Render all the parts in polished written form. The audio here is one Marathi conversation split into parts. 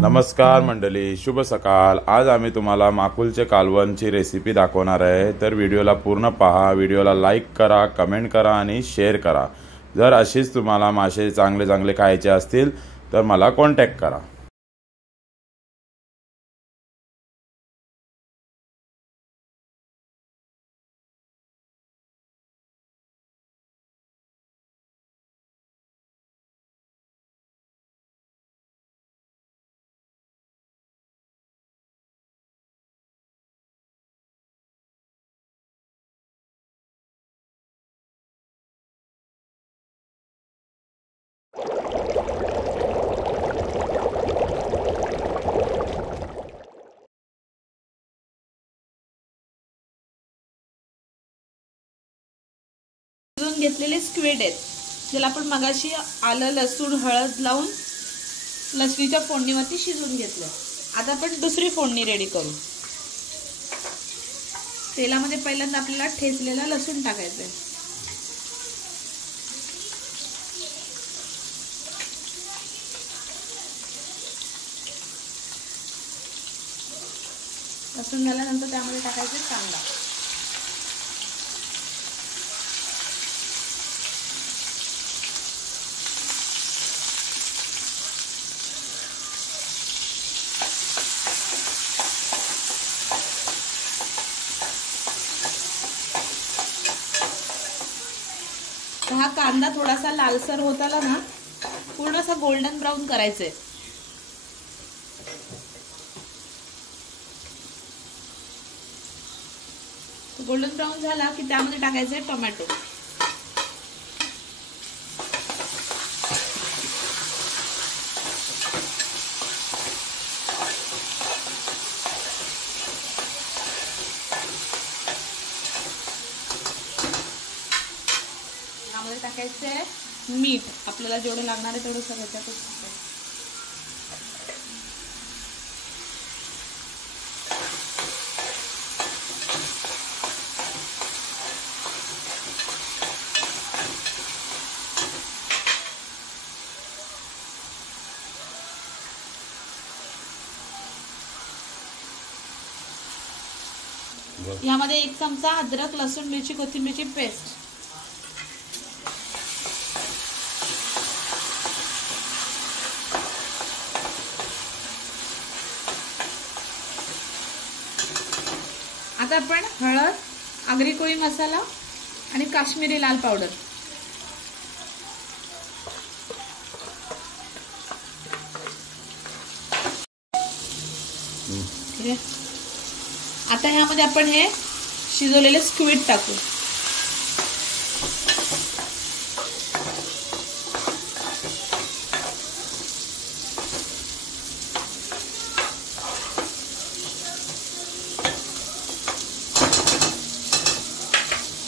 नमस्कार मंडळी, शुभ सकाळ। आज आम्ही तुम्हाला माकुलचे कालवणची रेसिपी दाखवणार आहे। तर व्हिडिओला पूर्ण पहा, व्हिडिओला लाईक करा, कमेंट करा आणि शेअर करा। जर अशीच तुम्हाला मासे चांगले चांगले खायचे असतील तर मला कॉन्टॅक्ट करा। शिजवून घेतलेले स्क्विड आहेत, ज्याला आपण मगाशी आलं लसूण हळद लावून लसणीच्या फोडणीवरती शिजवून घेतलं। आता आपण दुसरी फोडणी रेडी करू। तेलामध्ये पहिल्यांदा आपल्याला ठेचलेला लसूण टाकायचा आहे। लसूण झाल्यानंतर त्यामध्ये टाकायचा कांदा। हा कांदा थोडासा लालसर होत आला ना, पूर्ण असा गोल्डन ब्राउन करायचा आहे। गोल्डन ब्राउन झाला की त्यामध्ये टाकायचं आहे टोमॅटो। त्यामध्ये टाकायचं आहे मीठ, आपल्याला जेवढं लागणार आहे तेवढं सगळं टाकायचं। यामध्ये 1 चमचा अद्रक लसूण मिरची कोथिंबीरची पेस्ट, आता आपण हळद, आगरी कोळी मसाला आणि काश्मीरी लाल पावडर, ठीक आहे। आता ह्यामध्ये आपण हे शिजवलेले स्क्विड टाकू।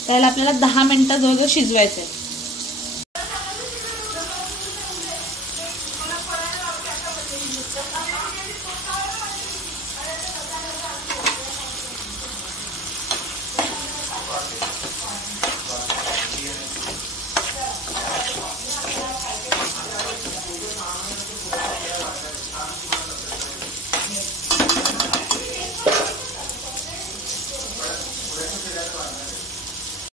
त्याला आपल्याला 10 मिनिटं जवळजवळ शिजवायचं आहे।